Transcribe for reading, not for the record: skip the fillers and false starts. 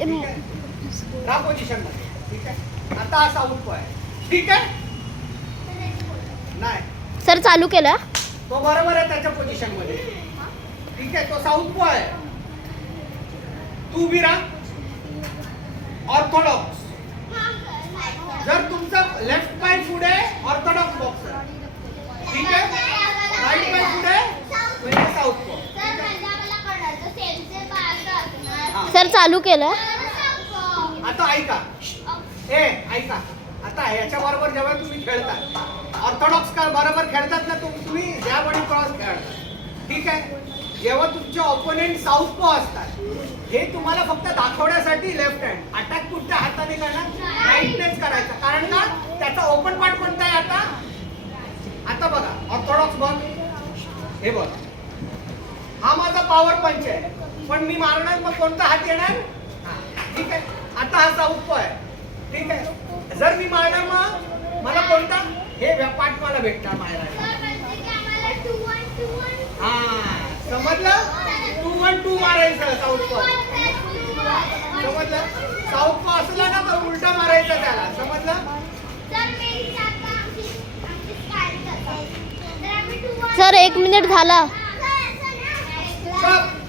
रा पोझिशन मध्ये. ठीक आहे. आता हा साऊथ पॉ आहे. ठीक आहे. नाही सर चालू केलं. तो बरोबर आहे त्याच्या पोझिशन मध्ये. ठीक आहे. तो साऊथ पॉ आहे. तू उभी राहा. ऑर्थोडॉक्स. जर तुमचं लेफ्ट पाय पुढे ऑर्थोडॉक्स बॉक्स आहे. ठीक आहे. राईट पाय पुढे म्हणजे साऊथ पॉ. सर चालू केलं. आता ऐका. ऐका. आता याच्या बरोबर जेव्हा तुम्ही खेळता ऑर्थोडॉक्स का बरोबर खेळतात ना तुम्ही ज्या बडी क्रॉस खेळता. ठीक आहे. जेव्हा तुमचे ऑपोनेंट साऊथ पॉ असतात हे तुम्हाला फक्त दाखवण्यासाठी लेफ्ट हँड अटॅक कुठच्या हाताने करणार राईटनेच करायचा. कारण का त्याचा ओपन पार्ट कोणता आहे आता. आता बघा ऑर्थोडॉक्स बघ. हे बघ हा माझा पॉवर पंच आहे पण मी मारणार मग कोणता हात येणार. ठीक आहे. आता हा साऊथ पॉ आहे. ठीक आहे. जर मी मारणार मग मला कोणता हे पाठ मला भेटणार मारायला. हा समजलं. 2-1-2 मारायचं साऊथ पॉ. समजलं. साऊथ पॉ असला ना तर उलटा मारायचा त्याला. समजलं. सर 1 मिनिट झाला. Stop.